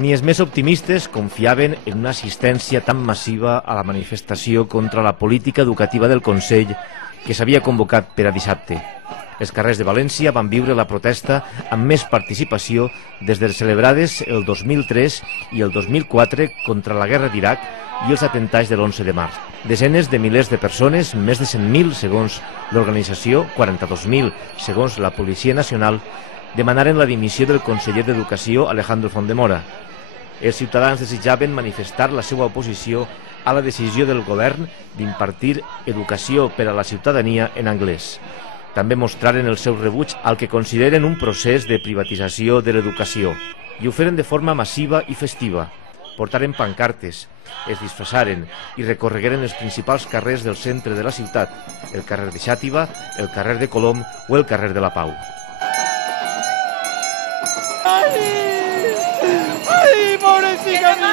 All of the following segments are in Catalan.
Ni els més optimistes confiaven en una assistència tan massiva a la manifestació contra la política educativa del Consell que s'havia convocat per a dissabte. Els carrers de València van viure la protesta amb més participació des de les celebrades el 2003 i el 2004 contra la guerra d'Iraq i els atemptats de l'11 de març. Desenes de milers de persones, més de 100.000 segons l'organització, 42.000 segons la Policia Nacional, demanaren la dimissió del conseller d'Educació Alejandro Font-Demora. Els ciutadans desitjaven manifestar la seva oposició a la decisió del govern d'impartir educació per a la ciutadania en anglès. També mostraren el seu rebuig al que consideren un procés de privatització de l'educació i ho feren de forma massiva i festiva. Portaren pancartes, es disfressaren i recorregueren els principals carrers del centre de la ciutat, el carrer de Xàtiva, el carrer de Colom o el carrer de la Pau. ¡Ay, pobrecita mía!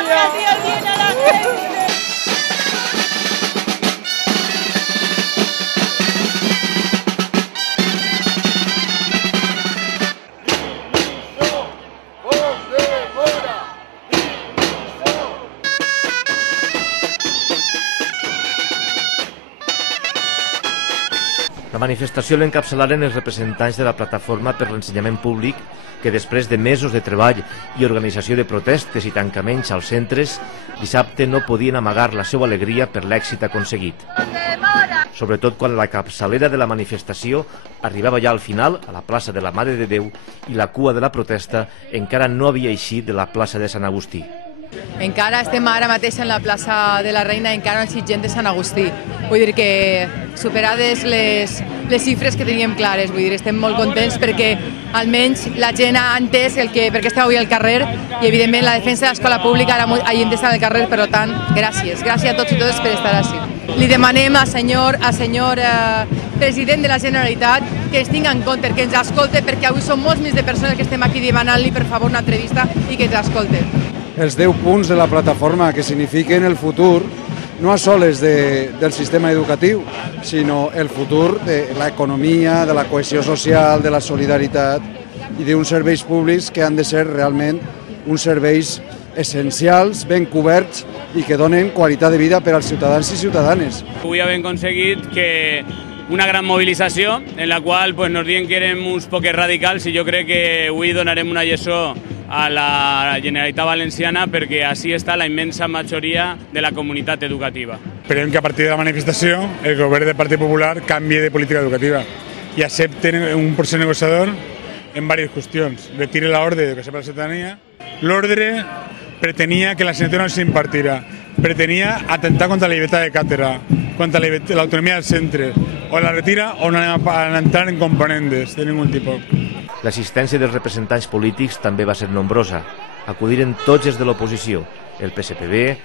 La manifestació l'encapçalaren els representants de la Plataforma per l'Ensenyament Públic que després de mesos de treball i organització de protestes i tancaments als centres, dissabte no podien amagar la seva alegria per l'èxit aconseguit. Sobretot quan la capçalera de la manifestació arribava ja al final, a la plaça de la Mare de Déu, i la cua de la protesta encara no havia eixit de la plaça de Sant Agustí. Encara estem ara mateix en la plaça de la Reina, encara no ha eixit gent de Sant Agustí. Vull dir que superades les xifres que teníem clares, vull dir, estem molt contents perquè almenys la gent ha entès per què estem avui al carrer i evidentment la defensa de l'escola pública ara ha gent d'estar al carrer, per tant, gràcies. Gràcies a tots i totes per estar així. Li demanem al senyor president de la Generalitat que ens tingui en compte, que ens escolte, perquè avui som molts més de persones que estem aquí demanant-li per favor una entrevista i que ens escolten. Els 10 punts de la plataforma que signifiquen el futur no a soles del sistema educatiu, sinó el futur de l'economia, de la cohesió social, de la solidaritat i d'uns serveis públics que han de ser realment uns serveis essencials, ben coberts i que donen qualitat de vida per als ciutadans i ciutadanes. Avui hem aconseguit que una gran mobilització en la qual nos diuen que érem uns poques radicals i jo crec que avui donarem una lliçó a la Generalitat Valenciana perquè així està la immensa majoria de la comunitat educativa. Esperem que a partir de la manifestació el govern del Partit Popular canvie de política educativa i accepten un procés negociador en diverses qüestions. Retire l'ordre d'educació per a la ciutadania. L'ordre pretenia que l'assignatura no s'impartirà, pretenia atentar contra la llibertat de càtedra, contra l'autonomia dels centres. O la retira o no anem a entrar en componentes de ningun tipus. L'assistència dels representants polítics també va ser nombrosa. Acudiren tots els de l'oposició, el PSPB,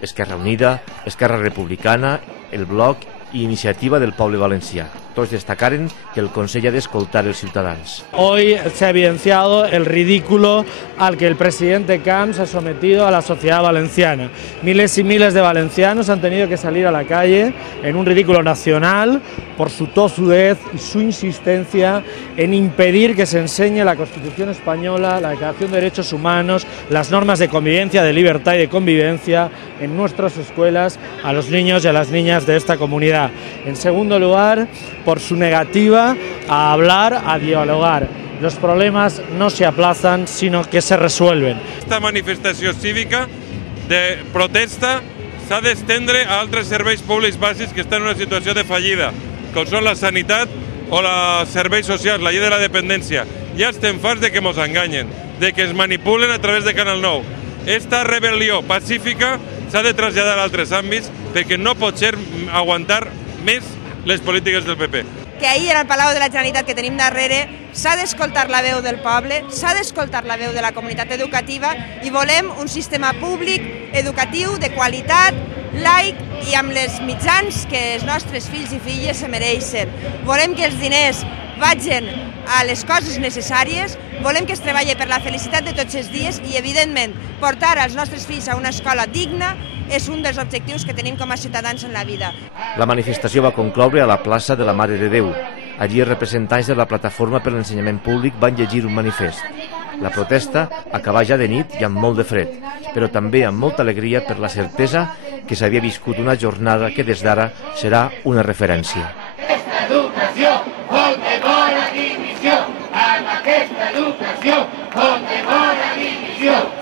Esquerra Unida, Esquerra Republicana, el Bloc i Iniciativa del Poble Valencià. Tots destacaren que el Consell ha d'escoltar els ciutadans. Hoy se ha evidenciado el ridículo al que el presidente Camps ha sometido a la sociedad valenciana. Miles y miles de valencianos han tenido que salir a la calle en un ridículo nacional por su tosudez y su insistencia en impedir que se enseñe la Constitución española, la Declaración de Derechos Humanos, las normas de convivencia, de libertad y de convivencia en nuestras escuelas a los niños y a las niñas de esta comunidad. En segundo lugar, por su negativa a hablar, a dialogar. Los problemas no se aplazan, sino que se resuelven. Esta manifestació cívica de protesta s'ha d'estendre a altres serveis públics bàsics que estan en una situació de fallida, com són la sanitat o els serveis socials, la llei de la dependència. Ja estem farts de que ens enganyen, de que es manipulen a través de Canal 9. Esta rebel·lió pacífica s'ha de traslladar a altres àmbits perquè no pot ser aguantar més les polítiques del PP. Que ahir al Palau de la Generalitat que tenim darrere s'ha d'escoltar la veu del poble, s'ha d'escoltar la veu de la comunitat educativa i volem un sistema públic educatiu de qualitat, laic i amb els mitjans que els nostres fills i filles se mereixen. Volem que els diners vagin a les coses necessàries, volem que es treballi per la felicitat de tots els dies i, evidentment, portar els nostres fills a una escola digna és un dels objectius que tenim com a ciutadans en la vida. La manifestació va concloure a la plaça de la Mare de Déu. Allí els representants de la Plataforma per l'Ensenyament Públic van llegir un manifest. La protesta acabà ja de nit i amb molt de fred, però també amb molta alegria per la certesa que s'havia viscut una jornada que des d'ara serà una referència. Aquesta educació condemora dimissió. Amb aquesta educació condemora dimissió.